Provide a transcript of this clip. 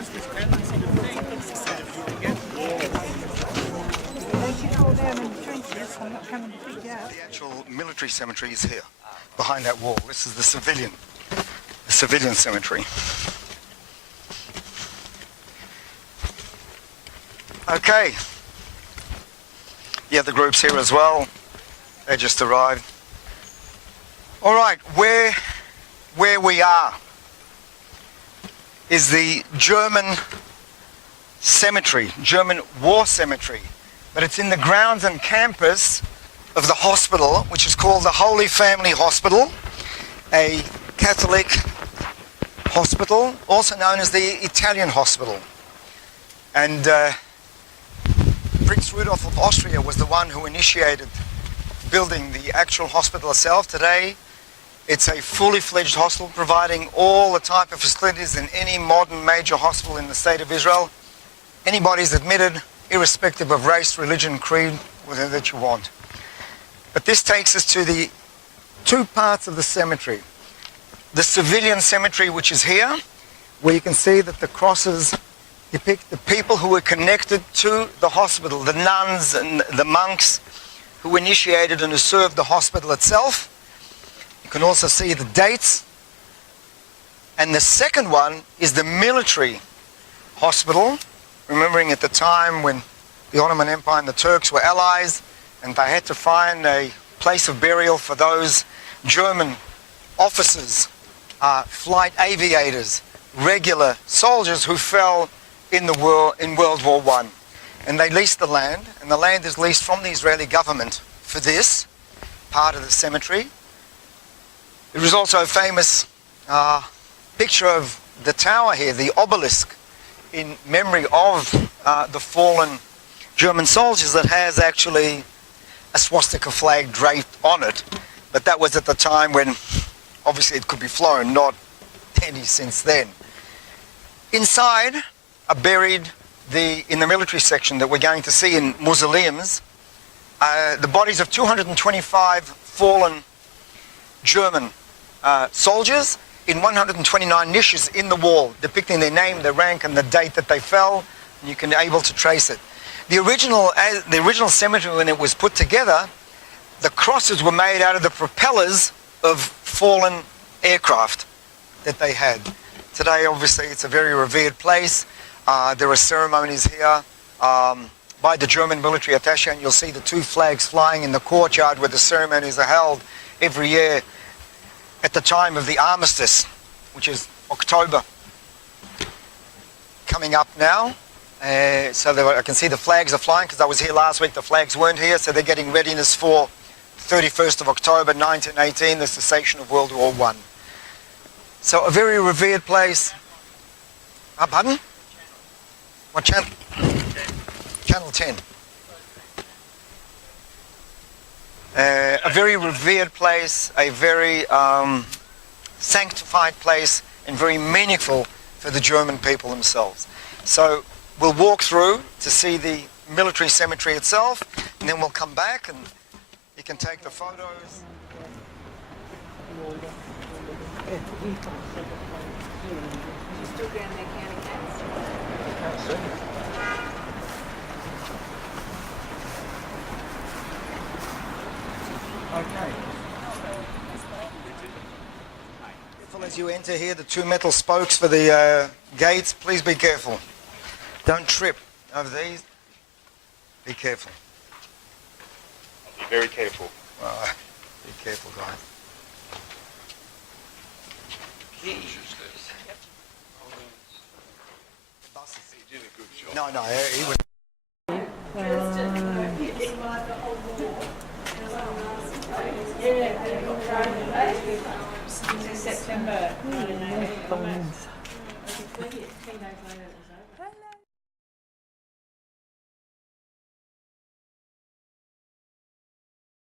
The actual military cemetery is here, behind that wall. This is the civilian cemetery. Okay. Yeah, the group's here as well. They just arrived. All right, where we are is the German cemetery, German war cemetery. But it's in the grounds and campus of the hospital, which is called the Holy Family Hospital, a Catholic hospital, also known as the Italian hospital. And Prince Rudolf of Austria was the one who initiated building the actual hospital itself. Today, it's a fully fledged hospital providing all the type of facilities in any modern major hospital in the state of Israel. Anybody's admitted, irrespective of race, religion, creed, whatever that you want. But this takes us to the two parts of the cemetery. The civilian cemetery, which is here, where you can see that the crosses depict the people who were connected to the hospital, the nuns and the monks who initiated and who served the hospital itself. You can also see the dates. And the second one is the military hospital, remembering at the time when the Ottoman Empire and the Turks were allies, and they had to find a place of burial for those German officers, flight aviators, regular soldiers who fell in World War I. And they leased the land, and the land is leased from the Israeli government for this part of the cemetery. There is also a famous picture of the tower here, the obelisk, in memory of the fallen German soldiers, that has actually a swastika flag draped on it. But that was at the time when obviously it could be flown, not any since then. Inside are buried in the military section that we're going to see in mausoleums, the bodies of 225 fallen German soldiers in 129 niches in the wall, depicting their name, their rank, and the date that they fell. And you can be able to trace it. The original cemetery, when it was put together, the crosses were made out of the propellers of fallen aircraft that they had. Today, obviously, it's a very revered place. There are ceremonies here by the German military attaché, and you'll see the two flags flying in the courtyard where the ceremonies are held every year at the time of the armistice, which is October. Coming up now. So I can see the flags are flying, because I was here last week, the flags weren't here, so they're getting readiness for 31st of October 1918, the cessation of World War I. So a very revered place. Pardon? What channel? Channel 10. A very revered place, a very sanctified place, and very meaningful for the German people themselves. So we'll walk through to see the military cemetery itself, and then we'll come back and you can take the photos. Okay. As you enter here, the two metal spokes for the gates, please be careful. Don't trip over these. Be careful. I'll be very careful. Be careful, guys. Keys. Yep. The buses. He did a good job. No, he was. September 1998.